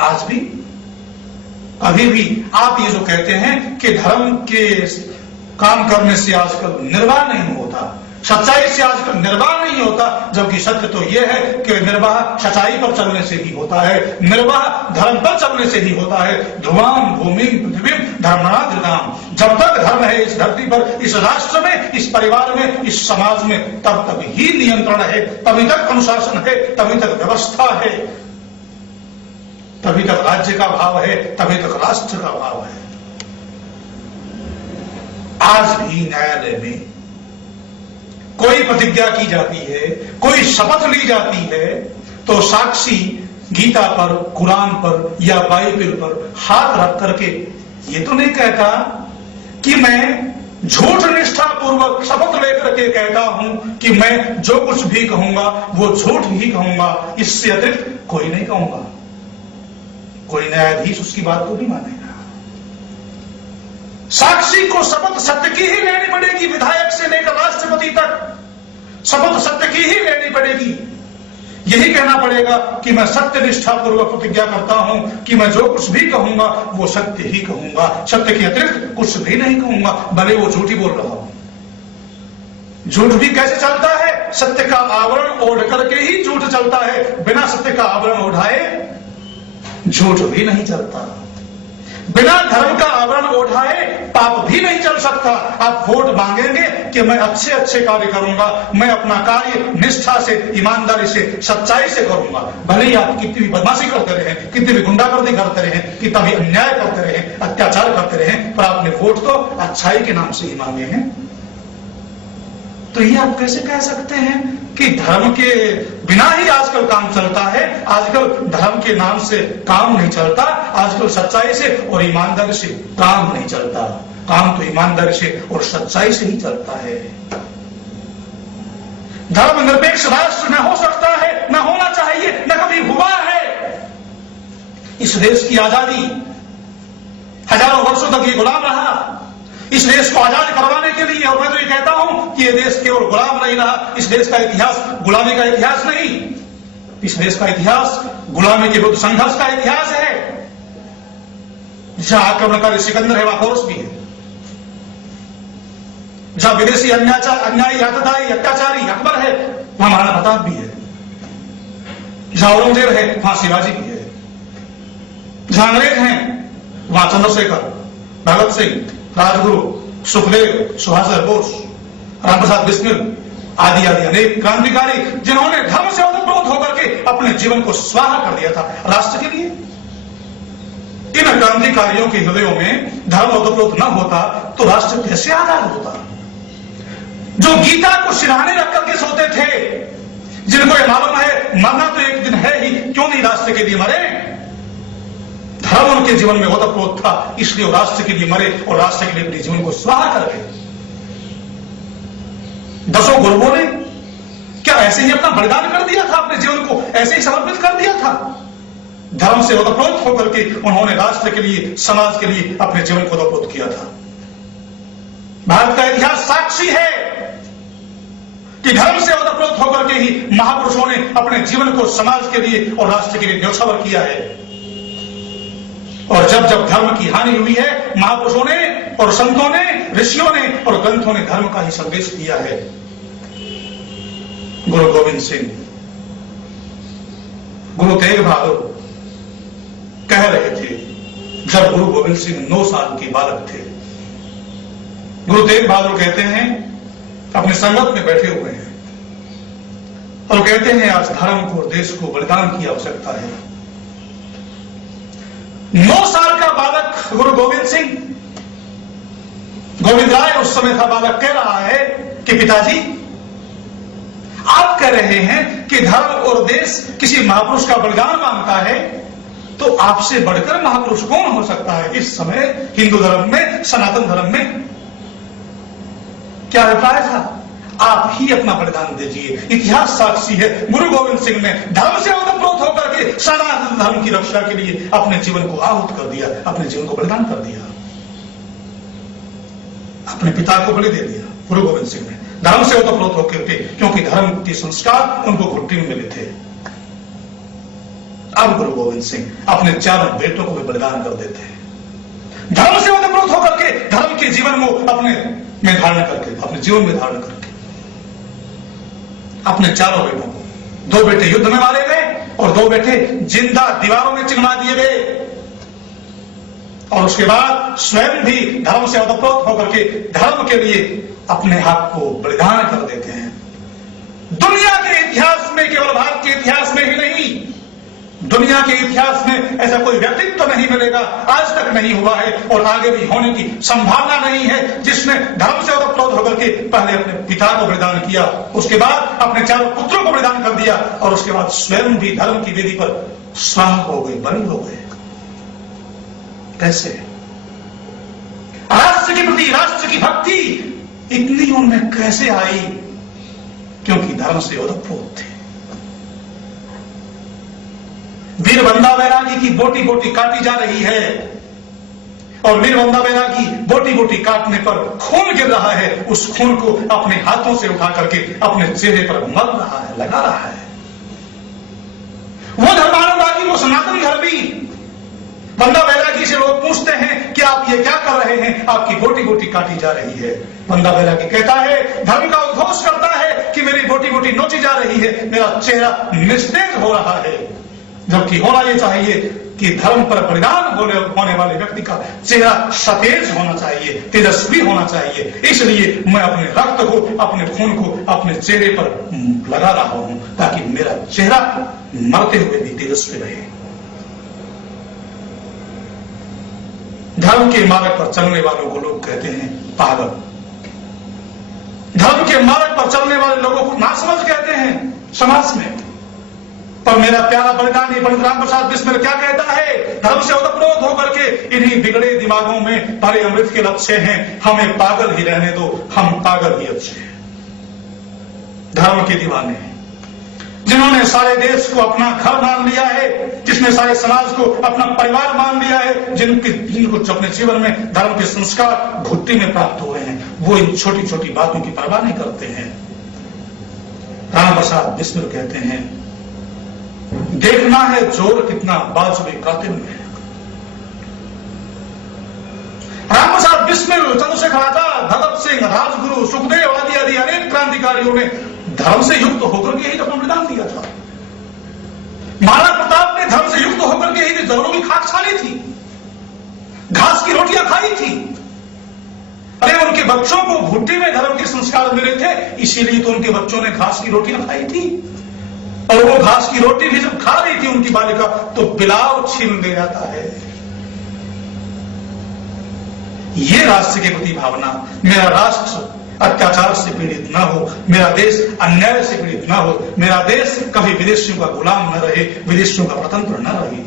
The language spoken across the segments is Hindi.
आज भी अभी भी आप ये जो कहते हैं कि धर्म के काम करने से आजकल निर्वाह नहीं होता, सच्चाई से आजकल निर्वाह नहीं होता, जबकि सत्य तो यह है कि निर्वाह सच्चाई पर चलने से ही होता है, निर्वाह धर्म पर चलने से ही होता है। ध्रुवाम भूमि पृथ्वी धर्मणाधृताम, जब तक धर्म है इस धरती पर, इस राष्ट्र में, इस परिवार में, इस समाज में, तब तक ही नियंत्रण है, तभी तक अनुशासन है, तभी तक व्यवस्था है, तभी तक राज्य का भाव है, तभी तक राष्ट्र का भाव है। आज भी न्यायालय में कोई प्रतिज्ञा की जाती है, कोई शपथ ली जाती है, तो साक्षी गीता पर, कुरान पर या बाइबल पर हाथ रख करके ये तो नहीं कहता कि मैं झूठ निष्ठा पूर्वक शपथ लेकर के कहता हूं कि मैं जो कुछ भी कहूंगा वो झूठ ही कहूंगा, इससे अतिरिक्त कोई नहीं कहूंगा। कोई न्यायाधीश उसकी बात को नहीं मानेगा। साक्षी को शपथ सत्य की ही लेनी पड़ेगी, विधायक से लेकर राष्ट्रपति तक शपथ सत्य की ही लेनी पड़ेगी। यही कहना पड़ेगा कि मैं सत्य निष्ठा पूर्वक प्रतिज्ञा करता हूं कि मैं जो कुछ भी कहूंगा वो सत्य ही कहूंगा, सत्य के अतिरिक्त कुछ भी नहीं कहूंगा, भले वो झूठ ही बोल रहा हो। झूठ भी कैसे चलता है? सत्य का आवरण ओढ़ करके ही झूठ चलता है, बिना सत्य का आवरण ओढ़ाए झूठ भी नहीं चलता। बिना धर्म का आवरण ओढ़ाए पाप भी नहीं चल सकता। आप वोट मांगेंगे कि मैं अच्छे अच्छे कार्य करूंगा, मैं अपना कार्य निष्ठा से, ईमानदारी से, सच्चाई से करूंगा, भले ही आप कितनी भी बदमाशी करते रहे, कितनी भी गुंडागर्दी करते रहे, कितना भी अन्याय करते रहे, अत्याचार करते रहे, पर आपने वोट तो अच्छाई के नाम से ही मांगे हैं। तो ये आप कैसे कह सकते हैं कि धर्म के बिना ही आजकल काम चलता है? आजकल धर्म के नाम से काम नहीं चलता, आजकल सच्चाई से और ईमानदारी से काम नहीं चलता। काम तो ईमानदारी से और सच्चाई से ही चलता है। धर्मनिरपेक्ष राष्ट्र न हो सकता है, न होना चाहिए, न कभी हुआ है। इस देश की आजादी हजारों वर्षों तक ये गुलाम रहा। इस देश को आजाद करवाने के लिए, और मैं तो ये कहता हूं कि ये देश केवल गुलाम नहीं रहा, इस देश का इतिहास गुलामी का इतिहास नहीं, इस देश का इतिहास गुलामी के विरुद्ध संघर्ष का इतिहास है। जहां आक्रमणकारी सिकंदर है वहां पोरस भी है, जहां विदेशी अन्यायी आतताई अत्याचारी अकबर है वहां महाराणा प्रताप भी है, जहां औरंगजेब है वहां शिवाजी भी है, जहां अंग्रेज हैं वहां चंद्रशेखर, भगत सिंह, राजगुरु, सुखदेव, सुभाष चंद्र बोस, रामप्रसाद बिस्मिल आदि आदि अनेक क्रांतिकारी जिन्होंने धर्म से ओतप्रोत होकर के अपने जीवन को स्वाहा कर दिया था राष्ट्र के लिए। इन क्रांतिकारियों के हृदयों में धर्म ओतप्रोत न होता तो राष्ट्र कैसे आजाद होता? जो गीता को सिरहाने रख करके सोते थे, जिनको ये मालूम है मरना तो एक दिन है ही, क्यों नहीं राष्ट्र के लिए मरे? धर्म उनके जीवन में ओतप्रोत था, इसलिए राष्ट्र के लिए मरे और राष्ट्र के लिए अपने जीवन को स्वाहा करके। दसों गुरुओं ने क्या ऐसे ही अपना बलिदान कर दिया था? अपने जीवन को ऐसे ही समर्पित कर दिया था? धर्म से ओतप्रोत होकर के उन्होंने राष्ट्र के लिए, समाज के लिए अपने जीवन को ओतप्रोत किया था। भारत का इतिहास साक्षी है कि धर्म से ओतप्रोत होकर के ही महापुरुषों ने अपने जीवन को समाज के लिए और राष्ट्र के लिए न्यौछावर किया है। और जब जब धर्म की हानि हुई है, महापुरुषों ने और संतों ने, ऋषियों ने और ग्रंथों ने धर्म का ही संदेश दिया है। गुरु गोविंद सिंह, गुरु तेग बहादुर कह रहे थे, जब गुरु गोविंद सिंह 9 साल के बालक थे, गुरु तेग बहादुर कहते हैं, अपने संगत में बैठे हुए हैं और कहते हैं आज धर्म को और देश को बलिदान की आवश्यकता है। 9 साल का बालक गुरु गोविंद सिंह, गोविंद राय उस समय था बालक, कह रहा है कि पिताजी आप कह रहे हैं कि धर्म और देश किसी महापुरुष का बलिदान मांगता है, तो आपसे बढ़कर महापुरुष कौन हो सकता है इस समय हिंदू धर्म में, सनातन धर्म में? क्या अभिप्राय था? आप ही अपना बलिदान दीजिए। इतिहास साक्षी है, गुरु गोविंद सिंह ने धर्म से ओतप्रोत होकर के सनातन धर्म की रक्षा के लिए अपने जीवन को आहुत कर दिया, अपने जीवन को बलिदान कर दिया, अपने पिता को बलि दे दिया। गुरु गोविंद सिंह ने धर्म से ओतप्रोत होकर के, क्योंकि धर्म के संस्कार उनको घुट्टी में मिले थे। अब गुरु गोविंद सिंह अपने चारों बेटों को भी बलिदान कर देते हैं, धर्म से ओतप्रोत होकर के, धर्म के जीवन को अपने में धारण करके, अपने जीवन में धारण करके अपने चारों बेटों को, 2 बेटे युद्ध में मारे गए और 2 बेटे जिंदा दीवारों में चिनवा दिए गए। और उसके बाद स्वयं भी धर्म से ओतप्रोत होकर के धर्म के लिए अपने आप को बलिदान कर देते हैं। दुनिया के इतिहास में, केवल भारत के इतिहास में ही नहीं, दुनिया के इतिहास में ऐसा कोई व्यक्तित्व तो नहीं मिलेगा, आज तक नहीं हुआ है और आगे भी होने की संभावना नहीं है, जिसने धर्म से ओतप्रोत होकर के पहले अपने पिता को बलिदान किया, उसके बाद अपने चारों पुत्रों को बलिदान कर दिया और उसके बाद स्वयं भी धर्म की वेदी पर स्वाहा हो गए, बलि हो गए। कैसे? राष्ट्र के प्रति, राष्ट्र की भक्ति इतनी उनमें कैसे आई? क्योंकि धर्म से ओतप्रोत थे। वीरबंदा बैरागी की बोटी बोटी काटी जा रही है और वीरबंदा बैरागी बोटी बोटी काटने पर खून गिर रहा है, उस खून को अपने हाथों से उठा करके अपने चेहरे पर मल रहा है, लगा रहा है। वो धर्मानुरागी, वो सनातन धर्मी बंदा बैरागी से लोग पूछते हैं कि आप ये क्या कर रहे हैं, आपकी बोटी बोटी काटी जा रही है। बंदा बैरागी कहता है, धर्म का उद्घोष करता है कि मेरी बोटी बोटी नोची जा रही है, मेरा चेहरा निस्तेज हो रहा है, जबकि होना यह चाहिए कि धर्म पर बलिदान होने वाले व्यक्ति का चेहरा सतेज होना चाहिए, तेजस्वी होना चाहिए। इसलिए मैं अपने रक्त को, अपने खून को अपने चेहरे पर लगा रहा हूं ताकि मेरा चेहरा मरते हुए भी तेजस्वी रहे। धर्म के मार्ग पर चलने वालों को लोग कहते हैं पागल, धर्म के मार्ग पर चलने वाले लोगों को नासमझ कहते हैं समाज में। पर मेरा प्यारा बलिदानी पंडित राम प्रसाद बिस्मिल क्या कहता है? धर्म से ओतप्रोत होकर के इन्हीं बिगड़े दिमागों में भरे अमृत के लक्ष्य हैं, हमें पागल ही रहने दो, हम पागल ही अच्छे हैं। धर्म के दीवाने जिन्होंने सारे देश को अपना घर मान लिया है, जिसने सारे समाज को अपना परिवार मान लिया है, जिनको अपने जीवन में धर्म के संस्कार घुट्टी में प्राप्त हुए हैं, वो इन छोटी छोटी बातों की परवाह नहीं करते हैं। राम प्रसाद बिस्मिल कहते हैं, देखना है जोर कितना बाजुए कातिल में है। राम प्रसाद बिस्मिल, चंद्रशेखर आजाद, भगत सिंह, राजगुरु, सुखदेव आदि अनेक क्रांतिकारियों ने धर्म से युक्त होकर के ही अपना बलिदान दिया था। महाराणा प्रताप ने धर्म से युक्त होकर के ही जंगलों की खाक छाली थी, घास की रोटियां खाई थी। अरे उनके बच्चों को भुट्टी में धर्म के संस्कार मिले थे, इसीलिए तो उनके बच्चों ने घास की रोटियां खाई थी। और वो घास की रोटी भी जब खा रही थी उनकी बालिका, तो बिलाव छीन ले जाता है। ये राष्ट्र के प्रति भावना, मेरा राष्ट्र अत्याचार से पीड़ित न हो, मेरा देश अन्याय से पीड़ित न हो, मेरा देश कभी विदेशियों का गुलाम न रहे, विदेशियों का स्वतंत्र न रहे।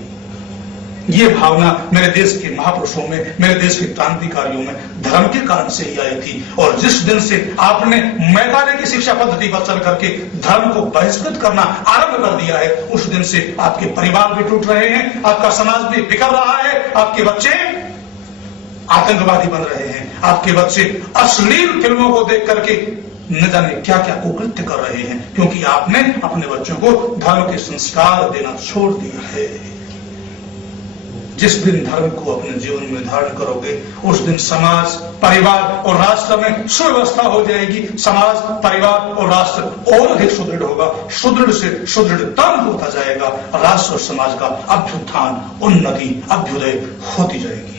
ये भावना मेरे देश के महापुरुषों में, मेरे देश के क्रांतिकारियों में धर्म के कारण से ही आई थी। और जिस दिन से आपने मैदाने की शिक्षा पद्धति पर चल करके धर्म को बहिष्कृत करना आरंभ कर दिया है, उस दिन से आपके परिवार भी टूट रहे हैं, आपका समाज भी बिखर रहा है, आपके बच्चे आतंकवादी बन रहे हैं, आपके बच्चे अश्लील फिल्मों को देख करके न जाने क्या क्या कुकृत्य कर रहे हैं, क्योंकि आपने अपने बच्चों को धर्म के संस्कार देना छोड़ दिया है। जिस दिन धर्म को अपने जीवन में धारण करोगे, उस दिन समाज, परिवार और राष्ट्र में सुव्यवस्था हो जाएगी। समाज, परिवार और राष्ट्र और अधिक सुदृढ़ होगा, सुदृढ़ से सुदृढ़तम होता जाएगा। राष्ट्र और समाज का अभ्युत्थान, उन्नति, अभ्युदय होती जाएगी।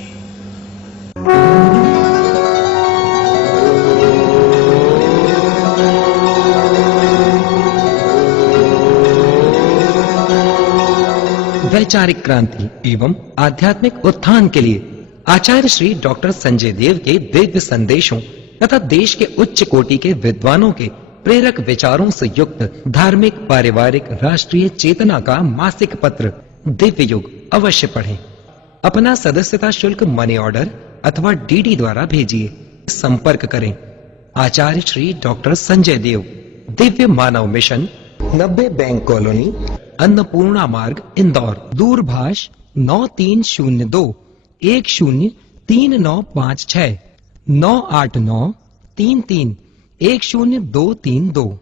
वैचारिक क्रांति एवं आध्यात्मिक उत्थान के लिए आचार्य श्री डॉक्टर संजय देव के दिव्य संदेशों तथा देश के उच्च कोटि के विद्वानों के प्रेरक विचारों से युक्त धार्मिक, पारिवारिक, राष्ट्रीय चेतना का मासिक पत्र दिव्य युग अवश्य पढ़ें। अपना सदस्यता शुल्क मनी ऑर्डर अथवा डीडी द्वारा भेजिए। संपर्क करें आचार्य श्री डॉक्टर संजय देव, दिव्य मानव मिशन, 90 बैंक कॉलोनी, अन्नपूर्णा मार्ग, इंदौर। दूरभाष 9302 103956 989 33 10232।